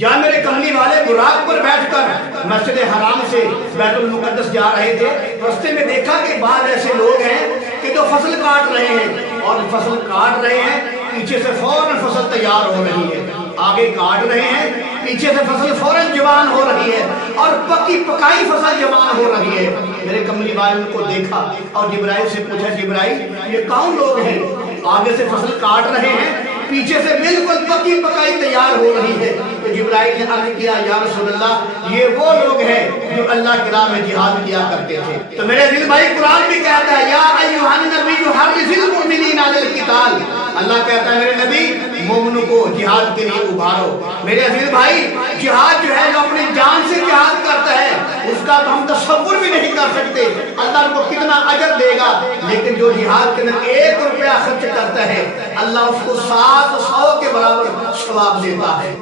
جہاں میرے کملی والے براق پر بیٹھ کر مسجد حرام سے بیت المقدس جا رہے تھے، راستے میں دیکھا کہ بعض ایسے لوگ ہیں کہ جو فصل کاٹ رہے ہیں، اور فصل کاٹ رہے ہیں، پیچھے سے فوراً فصل تیار ہو رہی ہے، آگے کاٹ رہے ہیں، پیچھے سے فصل فوراً جوان ہو رہی ہے، اور پکی پکائی فصل جوان ہو رہی ہے۔ میرے کملی والے ان کو دیکھا اور جبرائیل سے پوچھا، جبرائیل یہ کون لوگ ہیں؟ آگے سے فصل کاٹ رہے ہیں، پیچھے سے بالکل پکی پکائی تیار ہو رہی ہے۔ تو جبرائیل نے عرض کیا، یا رسول اللہ یہ وہ لوگ ہیں جو اللہ کی راہ میں جہاد کیا کرتے تھے۔ تو میرے دل بھائی قرآن بھی کہتا ہے، یا ایھا النبی حرض المؤمنین علی القتال، اللہ کہتا ہے میرے نبی مومنوں کو جہاد کے لیے ابھارو۔ میرے عزیز بھائی جہاد جو ہے جو اپنی جان سے جہاد کرتا ہے اس کا تو ہم تصور بھی نہیں کر سکتے اللہ کو کتنا اجر دے گا، لیکن جو جہاد کے اندر 1 روپیہ خرچ کرتا ہے اللہ اس کو 700 کے برابر ثواب دیتا ہے۔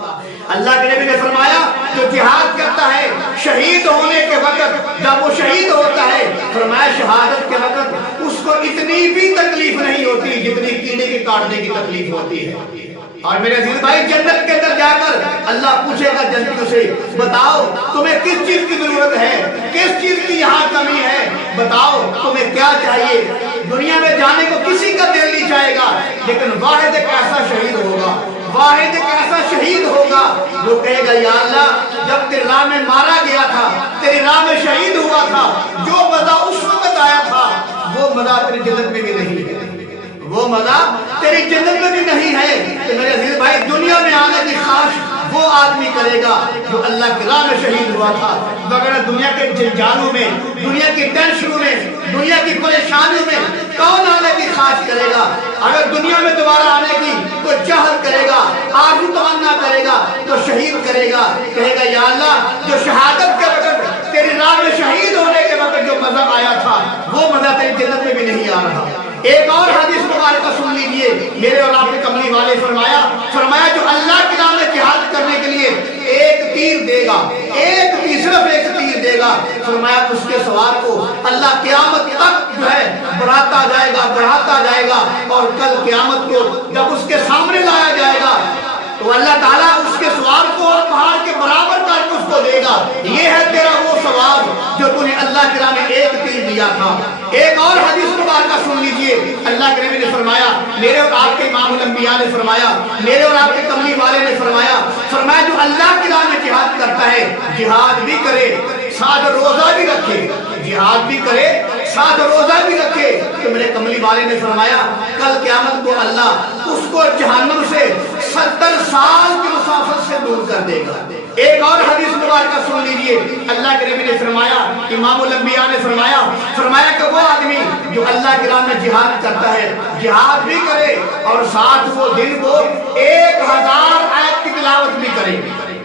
اللہ کے نبی نے فرمایا جو جہاد کرتا ہے شہید ہونے کے وقت جب وہ شہید ہوتا ہے، فرمایا شہادت کے وقت اس کو اتنی بھی تکلیف نہیں ہوتی جتنی کیڑے کے کاٹنے کی تکلیف ہوتی ہے۔ اور میرے عزیز بھائی جنت کے اندر جا کر اللہ پوچھے گا جنتیوں سے، بتاؤ تمہیں کس چیز کی ضرورت ہے، کس چیز کی یہاں کمی ہے، بتاؤ تمہیں کیا چاہیے۔ دنیا میں جانے کو کسی کا دل نہیں چاہے گا، لیکن واحد ایک ایسا شہید ہوگا، واحد ایک ایسا شہید ہوگا جو کہے گا یا اللہ جب تیری راہ میں مارا گیا تھا، تیری راہ میں شہید ہوا تھا، جو مزہ اس وقت آیا تھا وہ مزہ تیری جنت میں بھی نہیں ہے، وہ مزہ تیری جنت میں بھی نہیں ہے۔ تو میرے عزیز بھائی دنیا میں آنے کی خواہش وہ آدمی کرے گا جو اللہ کی راہ میں شہید ہوا تھا، وغیرہ دنیا کے جنجالوں میں، دنیا کی ٹینشنوں میں، دنیا کی پریشانیوں میں کون آنے کی خواہش کرے گا؟ اگر دنیا میں دوبارہ آنے کی تو چاہت کرے گا، آرزو تمنا کرے گا تو شہید کرے گا، کہے گا یا اللہ جو شہادت کے وقت تیری راہ میں شہید ہونے کے وقت جو مزہ آیا تھا وہ مزہ تیری جنت میں بھی نہیں آ رہا۔ ایک اور حدیث مبارکہ سن لیجئے، میرے اور آپ کے کملی والے فرمایا جو اللہ کی راہ میں جہاد کرنے کے لیے 1 تیر دے گا، صرف 1 تیر دے گا، فرمایا اس کے سوار کو اللہ قیامت تک جو ہے بڑھاتا جائے گا، اور کل قیامت کو جب اس کے سامنے لایا جائے گا تو اللہ تعالیٰ اس کے سوار کو اور پہاڑ کے برابر کر کے اس کو دے گا۔ یہ ہے تیرا وہ ثواب جو تو نے اللہ کی راہ میں 1 تیر دیا تھا۔ ایک اور حدیث مبارکہ سن لیجئے، اللہ کے نبی نے فرمایا، میرے اور آپ کے امام الانبیاء نے فرمایا، میرے اور آپ کے کملی والے نے فرمایا جو اللہ کی راہ میں جہاد کرتا ہے جہاد بھی کرے ساتھ روزہ بھی رکھے، جہاد بھی کرے ساتھ روزہ بھی رکھے، تو میرے کملی والے نے فرمایا کل قیامت کو اللہ اس کو جہنم سے 70 سال کی مسافت سے دور کر دے گا۔ ایک اور حدیث مبارکہ سن لیجئے، اللہ کے نبی نے فرمایا، امام الانبیاء نے فرمایا کہ وہ آدمی جو اللہ کی راہ میں جہاد کرتا ہے جہاد بھی کرے اور ساتھ وہ دن کو 1000 آیت کی تلاوت بھی کرے،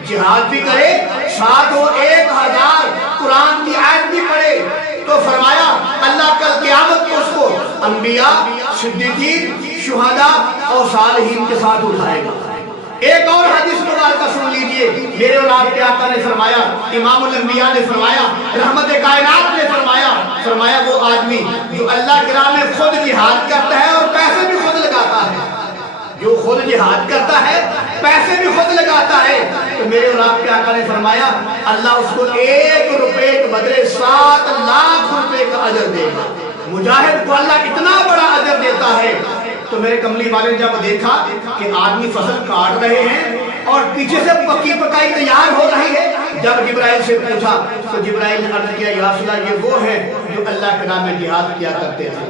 جہاد بھی کرے ساتھ وہ 1000 قرآن کی آیت بھی پڑھے، تو فرمایا اللہ کل قیامت کو اس کو انبیاء، صدیقین، شہداء اور صالحین کے ساتھ اٹھائے گا۔ ایک اور حدیث مبارکہ سن لیجئے، میرے اور آپ کے آقا نے فرمایا، امام الانبیاء نے فرمایا، رحمت کائنات نے فرمایا وہ آدمی جو اللہ کی راہ میں خود جہاد کرتا ہے اور پیسے بھی خود لگاتا ہے، جو خود جہاد کرتا ہے پیسے بھی خود لگاتا ہے، تو میرے اور آپ کے آقا نے فرمایا اللہ اس کو 1 روپے کے بدلے 7 لاکھ روپے کا اجر دے گا۔ مجاہد کو اللہ اتنا بڑا اجر دیتا ہے۔ تو میرے کملی والے نے جب دیکھا کہ آدمی فصل کاٹ رہے ہیں اور پیچھے سے پکی پکائی تیار ہو رہی ہے، جب جبرائیل سے پوچھا تو جبرائیل نے عرض کیا یا رسول اللہ یہ وہ ہیں جو اللہ کے نام میں جہاد کیا کرتے تھے۔